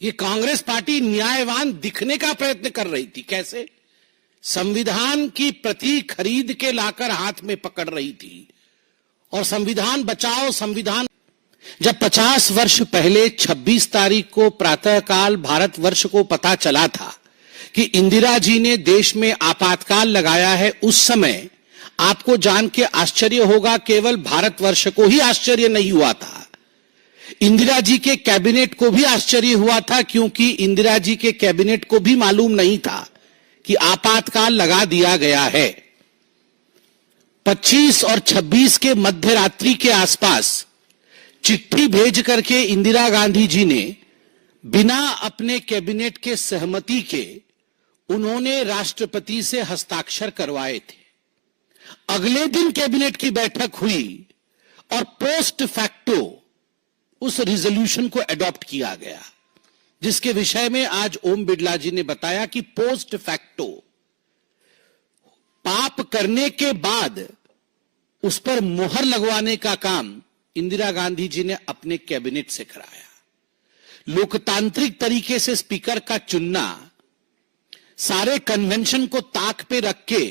ये कांग्रेस पार्टी न्यायवान दिखने का प्रयत्न कर रही थी। कैसे? संविधान की प्रति खरीद के लाकर हाथ में पकड़ रही थी और संविधान बचाओ संविधान। जब 50 वर्ष पहले 26 तारीख को प्रातःकाल भारतवर्ष को पता चला था कि इंदिरा जी ने देश में आपातकाल लगाया है, उस समय आपको जान के आश्चर्य होगा, केवल भारतवर्ष को ही आश्चर्य नहीं हुआ था, इंदिरा जी के कैबिनेट को भी आश्चर्य हुआ था, क्योंकि इंदिरा जी के कैबिनेट को भी मालूम नहीं था कि आपातकाल लगा दिया गया है। 25 और 26 के मध्य रात्रि के आसपास चिट्ठी भेज करके इंदिरा गांधी जी ने बिना अपने कैबिनेट के सहमति के उन्होंने राष्ट्रपति से हस्ताक्षर करवाए थे। अगले दिन कैबिनेट की बैठक हुई और पोस्ट फैक्टो उस रिजोल्यूशन को एडॉप्ट किया गया, जिसके विषय में आज ओम बिड़ला जी ने बताया कि पोस्ट फैक्टो पाप करने के बाद उस पर मोहर लगवाने का काम इंदिरा गांधी जी ने अपने कैबिनेट से कराया। लोकतांत्रिक तरीके से स्पीकर का चुनना, सारे कन्वेंशन को ताक पे रख के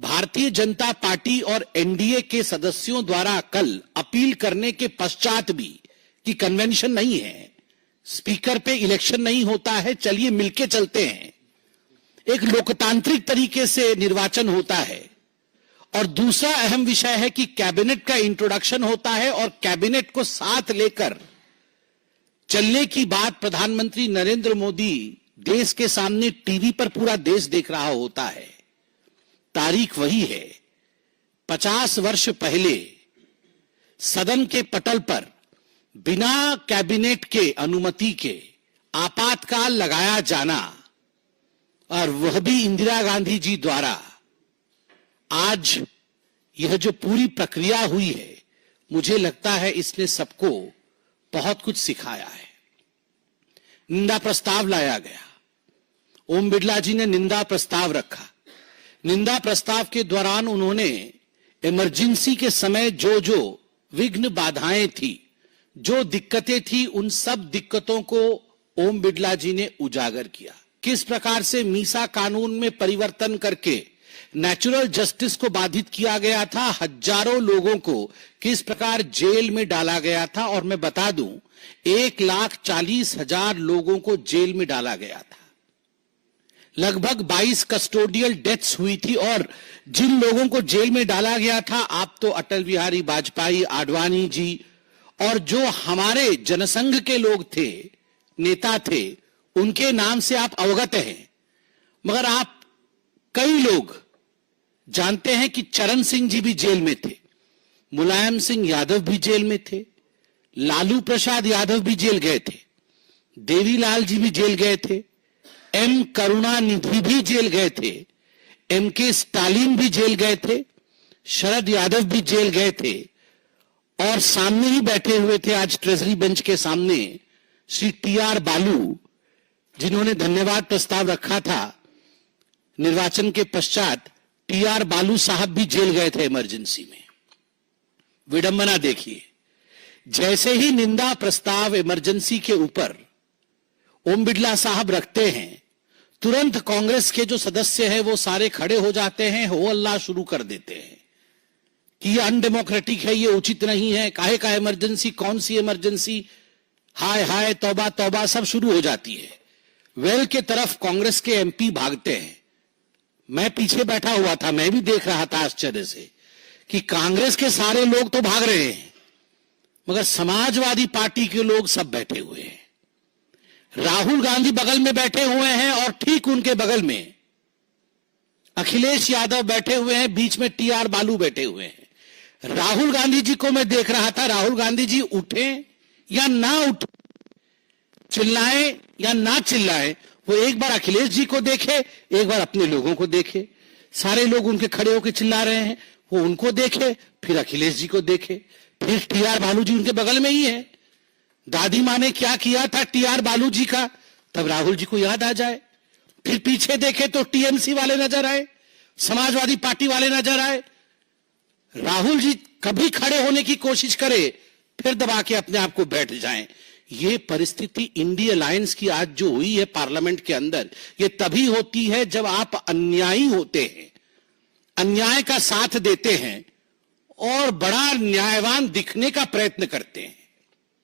भारतीय जनता पार्टी और एनडीए के सदस्यों द्वारा कल अपील करने के पश्चात भी कि कन्वेंशन नहीं है, स्पीकर पे इलेक्शन नहीं होता है, चलिए मिलके चलते हैं, एक लोकतांत्रिक तरीके से निर्वाचन होता है। और दूसरा अहम विषय है कि कैबिनेट का इंट्रोडक्शन होता है और कैबिनेट को साथ लेकर चलने की बात प्रधानमंत्री नरेंद्र मोदी देश के सामने टीवी पर पूरा देश देख रहा होता है। तारीख वही है, 50 वर्ष पहले सदन के पटल पर बिना कैबिनेट के अनुमति के आपातकाल लगाया जाना, और वह भी इंदिरा गांधी जी द्वारा। आज यह जो पूरी प्रक्रिया हुई है, मुझे लगता है इसने सबको बहुत कुछ सिखाया है। निंदा प्रस्ताव लाया गया, ओम बिड़ला जी ने निंदा प्रस्ताव रखा। निंदा प्रस्ताव के दौरान उन्होंने इमरजेंसी के समय जो जो विघ्न बाधाएं थी, जो दिक्कतें थी, उन सब दिक्कतों को ओम बिड़ला जी ने उजागर किया। किस प्रकार से मीसा कानून में परिवर्तन करके नेचुरल जस्टिस को बाधित किया गया था, हजारों लोगों को किस प्रकार जेल में डाला गया था। और मैं बता दूं, 1,40,000 लोगों को जेल में डाला गया था, लगभग 22 कस्टोडियल डेथ्स हुई थी। और जिन लोगों को जेल में डाला गया था, आप तो अटल बिहारी वाजपेयी, आडवाणी जी और जो हमारे जनसंघ के लोग थे, नेता थे, उनके नाम से आप अवगत हैं। मगर आप कई लोग जानते हैं कि चरण सिंह जी भी जेल में थे, मुलायम सिंह यादव भी जेल में थे, लालू प्रसाद यादव भी जेल गए थे, देवीलाल जी भी जेल गए थे, एम करुणानिधि भी जेल गए थे, एम के स्टालिन भी जेल गए थे, शरद यादव भी जेल गए थे। और सामने ही बैठे हुए थे आज ट्रेजरी बेंच के सामने श्री टी.आर. बालू, जिन्होंने धन्यवाद प्रस्ताव रखा था निर्वाचन के पश्चात। टी.आर. बालू साहब भी जेल गए थे इमरजेंसी में। विडंबना देखिए, जैसे ही निंदा प्रस्ताव इमरजेंसी के ऊपर ओम बिड़ला साहब रखते हैं, तुरंत कांग्रेस के जो सदस्य हैं वो सारे खड़े हो जाते हैं, हो अल्लाह शुरू कर देते हैं कि ये अनडेमोक्रेटिक है, ये उचित नहीं है, काहे का इमरजेंसी, कौन सी इमरजेंसी, हाय हाय, तौबा तौबा, सब शुरू हो जाती है। वेल के तरफ कांग्रेस के एमपी भागते हैं। मैं पीछे बैठा हुआ था, मैं भी देख रहा था आश्चर्य से कि कांग्रेस के सारे लोग तो भाग रहे हैं, मगर समाजवादी पार्टी के लोग सब बैठे हुए हैं। राहुल गांधी बगल में बैठे हुए हैं और ठीक उनके बगल में अखिलेश यादव बैठे हुए हैं, बीच में टी.आर. बालू बैठे हुए हैं। राहुल गांधी जी को मैं देख रहा था, राहुल गांधी जी उठे या ना उठे, चिल्लाए या ना चिल्लाए, वो एक बार अखिलेश जी को देखे, एक बार अपने लोगों को देखे। सारे लोग उनके खड़े होकर चिल्ला रहे हैं, वो उनको देखे, फिर अखिलेश जी को देखे, फिर टी.आर. बालू जी उनके बगल में ही है। दादी माँ ने क्या किया था टी.आर. बालू जी का, तब राहुल जी को याद आ जाए। फिर पीछे देखे तो टीएमसी वाले नजर आए, समाजवादी पार्टी वाले नजर आए। राहुल जी कभी खड़े होने की कोशिश करे, फिर दबा के अपने आप को बैठ जाएं। ये परिस्थिति इंडी अलायंस की आज जो हुई है पार्लियामेंट के अंदर, ये तभी होती है जब आप अन्यायी होते हैं, अन्याय का साथ देते हैं और बड़ा न्यायवान दिखने का प्रयत्न करते हैं।